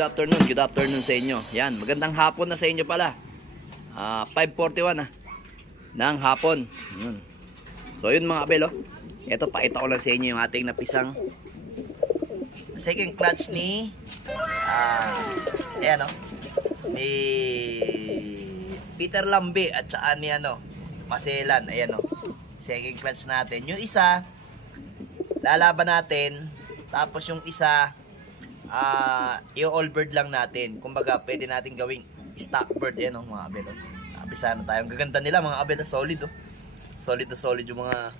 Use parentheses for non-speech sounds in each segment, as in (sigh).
good afternoon, good afternoon sa inyo. Yan, magandang hapon na sa inyo pala. Ah, 5.41 na. Ng hapon. Yun. So yun mga abel, oh. Ito, pakita ko lang sa inyo yung ating napisang second clutch ni ah, ayan oh. Ni Peter Lambe at saka ni ano, Maselan. Ayan oh. Second clutch natin. Yung isa, lalaban natin. Tapos yung isa, ah, i-all bird lang natin. Kumbaga, pwede natin gawing stock bird. Yan oh, mga abel. Oh. Nabisa na tayo. Ang gaganda nila mga abel. oh. Solid oh. Solid na solid yung mga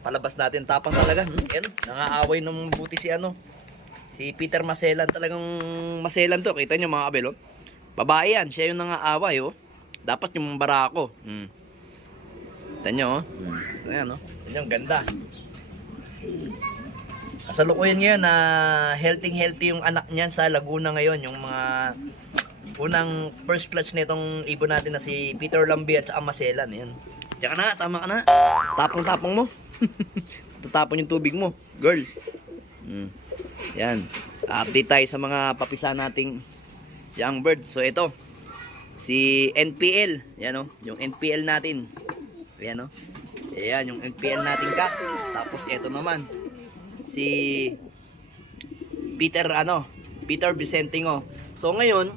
palabas natin. Tapang talaga. Hmm, yan. Nangaaway ng buti si ano. Si Peter Maselan. Talagang Maselan to. Kita nyo mga abel oh. Babae yan. Siya yung nangaaway oh. Dapat yung barako. Hmm. Kita nyo oh. Hmm. Ayan oh. Yan yung ganda. Kasalukuyan ngayon na healthy healthy yung anak niyan sa Laguna ngayon. Yung mga unang first clutch nitong ibon natin na si Peter Lambi at saka Maselan. Yan. Diyan ka na, tama ka na. Tapong-tapong mo. (laughs) Tatapon yung tubig mo. Girl. Mm. Yan. Update tayo sa mga papisa nating young bird. So ito, si NPL. Yan o, yung NPL natin. Yan o. Ayan, yung NPL natin cat. Tapos ito naman, si Peter ano, Peter Vicentingo. So ngayon,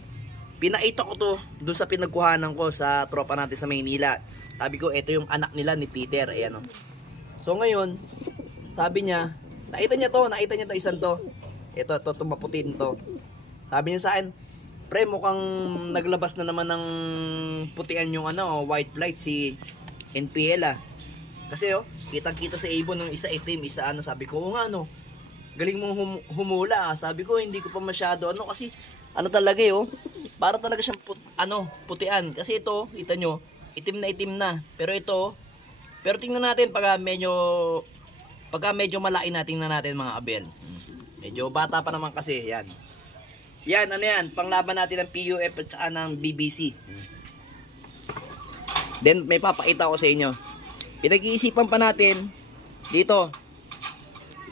pinaita ko to doon sa pinagkuhanan ko sa tropa natin sa Maynila. Sabi ko, ito yung anak nila ni Peter. Ayan o. So ngayon, sabi niya, nakita niya to, nakita niya to isang to. Ito, ito, ito maputin to. Sabi niya sa akin, pre, mukhang naglabas na naman ng putian yung ano, white flight si NPL ah. Kasi oh, kitang-kita sa ibon ng isa itim, isa ano, sabi ko, oo nga no. Galing mong hum- humula ah. Sabi ko, hindi ko pa masyado ano kasi ano talaga eh, oh. Para talaga siyang put, ano, putian. Kasi ito, kita nyo, itim na itim na. Pero ito, pero tingnan natin pag medyo pagka medyo malaki na natin mga abel. Medyo bata pa naman kasi, yan. Yan, ano yan, panglaban natin ng PUF at saka ng BBC. Then may papakita ko sa inyo. Pinag-iisipan pa natin dito.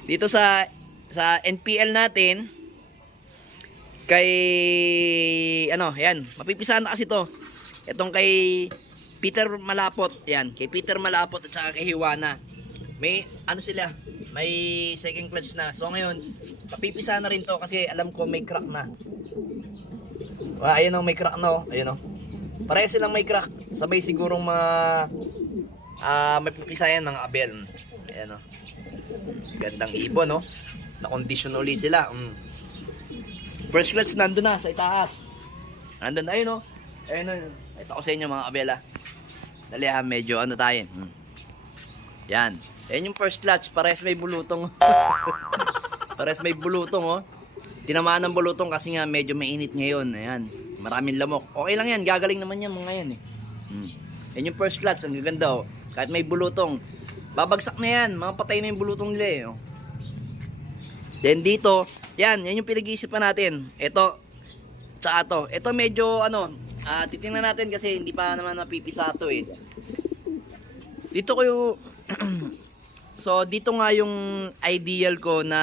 Dito sa sa NPL natin kay ano, yan, mapipisahan na kasi to. Itong kay Peter Malapot, yan, kay Peter Malapot at saka kay Hiwana. May ano sila, may second clutch na. So ngayon, papipisahan na rin to kasi alam ko may crack na. Ah, ayun oh, may crack na oh. Ayun oh. Pareho silang may crack. Sabay sigurong mga ah may pipisayan ng abel. Ayan oh. Gandang ibon no. Na-condition uli sila. Mm. First clutch nandun na sa itaas. Nandun ayun oh. Ayun oh. Ito ko sa inyo mga abela. Dali ha, medyo ano tayo. Hmm. Yan. Yan yung first clutch. Pares may bulutong. (laughs) Pares may bulutong oh. Tinamaan ng bulutong kasi nga medyo mainit ngayon. Ayan. Maraming lamok. Okay lang yan. Gagaling naman yan mga yan eh. Hmm. Yan yung first clutch. Ang gaganda oh. Kahit may bulutong. Babagsak na yan. Mga patay na yung bulutong nila eh. Oh. Then dito, yan, yan yung pinag-iisipan natin. Ito, tsaka to. Ito medyo ano, ah titingnan natin kasi hindi pa naman mapipisa to eh. Dito ko yung (clears throat) So dito nga yung ideal ko na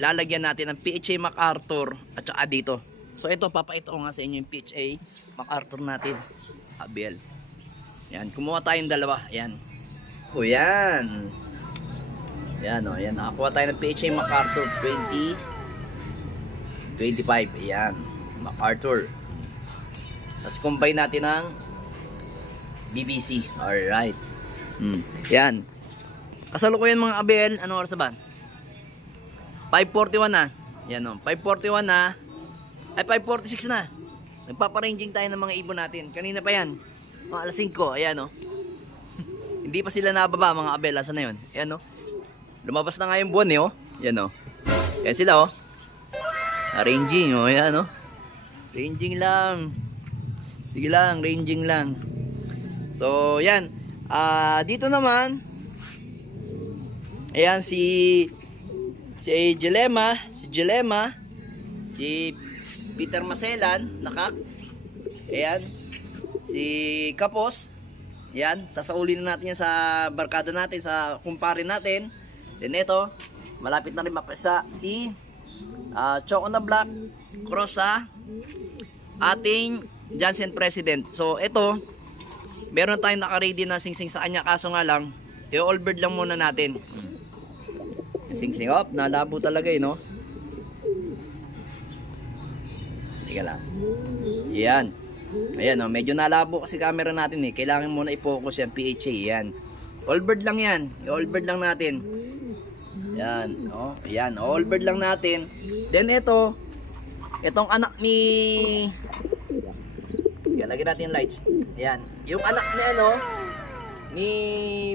lalagyan natin ng PHA MacArthur at saka dito. So ito papakita ko nga sa inyo yung PHA MacArthur natin. Abel. Yan, kumuha tayong dalawa. Yan. O yan. Yan o, yan. Nakakuha tayo ng PHA MacArthur 20 25. Ayan. MacArthur. Tapos combine natin ng BBC. Alright. Hmm. Yan. Kasalukuyan mga abel. Anong oras na ba? 5.41 na. Yan o. 5.41 na. Ay 5.46 na. Nagpaparanging tayo ng mga ibon natin. Kanina pa yan. Mga alas 5. Ayan o. (laughs) Hindi pa sila nababa mga abel. Asa na yun? Ayan o. Lumabas na nga yung buwan eh o. Yan o. Yan sila o. Ranging o. Ayan o. Ranging lang. Sige lang, ranging lang. So, yan. Ah, dito naman, ayan si si Jelema, si Jelema, si Peter Maselan, nakak. Ayan. Si Kapos. Ayan, sasaulin na natin yan sa barkada natin, sa kumpare natin. Then ito, malapit na rin mapasa si ah, Choco na Black cross sa ating Johnson President. So, ito, meron tayong naka-ready na singsing sa kanya kaso nga lang, i-all bird lang muna natin. Singsing up, nalabo talaga eh, no? Teka lang. Yan. Ayan, oh, medyo nalabo kasi camera natin eh. Kailangan muna i-focus yan, PHA. Yan. All bird lang yan. I-all bird lang natin. Yan. Oh, yan. All bird lang natin. Then ito, itong anak ni... Yan, lagyan natin yung lights. Yan. Yung anak ni ano, ni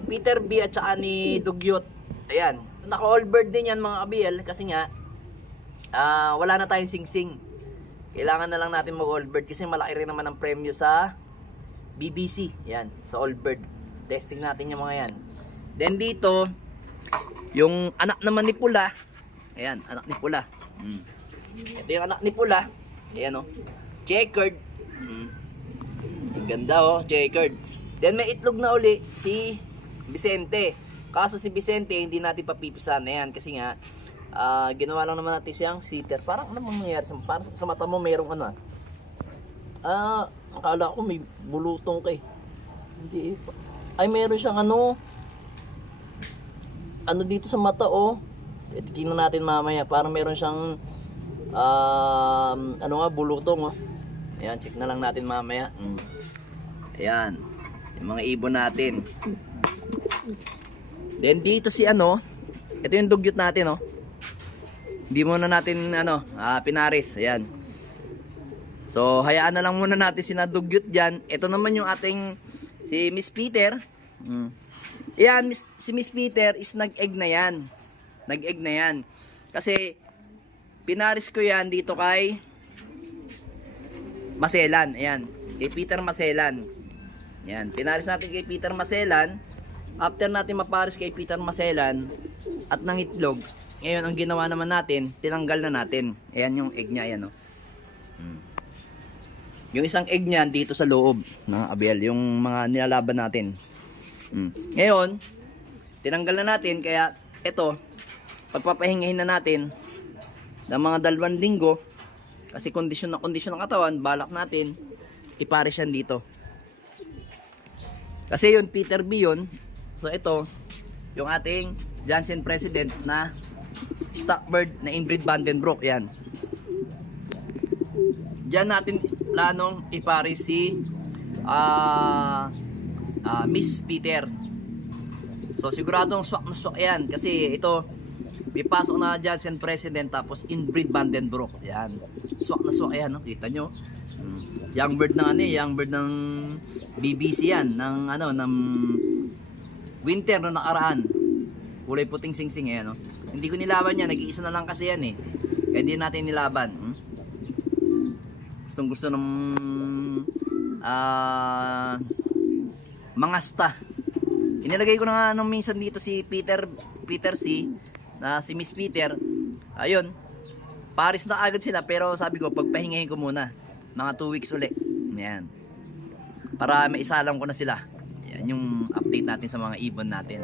Peter B at saka ni Dugyot. Ayan. Naka-all bird din yan mga kabiel kasi nga, ah wala na tayong singsing. Kailangan na lang natin mag-all bird kasi malaki rin naman ang premyo sa BBC. Yan, sa all bird. Testing natin yung mga yan. Then dito, yung anak naman ni Pula. Ayan, anak ni Pula. Mm. Ito yung anak ni Pula. Ayan o. Checkered. Mm. Ang ganda oh, checkered. Then may itlog na uli si Vicente. Kaso si Vicente hindi natin papipisan na yan kasi nga ah, ginawa lang naman natin siyang sitter. Parang ano bang nangyayari sa, parang sa mata mo merong ano ah. Ah, akala ko may bulutong kay. Hindi eh. Ay meron siyang ano ano dito sa mata oh. Tingnan natin mamaya. Parang meron siyang um, ano nga bulutong oh. Ayan, check na lang natin mamaya. Mm. Ayan. Yung mga ibon natin. Then dito si ano, ito yung dugyot natin oh. Hindi muna natin ano, ah, pinaris. Ayan. So, hayaan na lang muna natin si dugyot diyan. Ito naman yung ating si Miss Peter. Mm. Yan, Miss, si Miss Peter is nag-egg na yan. Nag-egg na yan. Kasi, pinaris ko yan dito kay Maselan. Ayan. Kay Peter Maselan. Yan. Pinaris natin kay Peter Maselan. After natin maparis kay Peter Maselan at ng itlog, ngayon ang ginawa naman natin, tinanggal na natin. Ayan yung egg niya. Ayan, oh. Mm. Yung isang egg niyan dito sa loob ng abel, yung mga nilalaban natin. Mm. Ngayon, tinanggal na natin kaya ito, pagpapahingahin na natin ng mga dalawang linggo kasi kondisyon na kondisyon ng katawan, balak natin ipares yan dito. Kasi yun, Peter B yun. So ito, yung ating Johnson President na Stockbird na inbreed Vandenbroek. Yan. Diyan natin planong ipares si ah ah, Miss Peter. So siguradong swak na swak yan kasi ito may pasok na Johnson President tapos inbreed Vandenbroek. Yan. Swak na swak yan, no? kita nyo. Mm. Young bird ng ano, eh, young bird ng BBC yan ng ano ng winter na nakaraan. Kulay puting singsing eh, no? Hindi ko nilaban yan, nag-iisa na lang kasi yan eh. Kaya hindi natin nilaban. Hmm? Gustong gusto ng ah mga sta. Inilagay ko na nga nung minsan dito si Peter Peter C na si Miss Peter. Ayun. Paris na agad sila pero sabi ko pagpahingahin ko muna. Mga 2 weeks uli. Yan. Para maisalang ko na sila. Yan yung update natin sa mga ibon natin.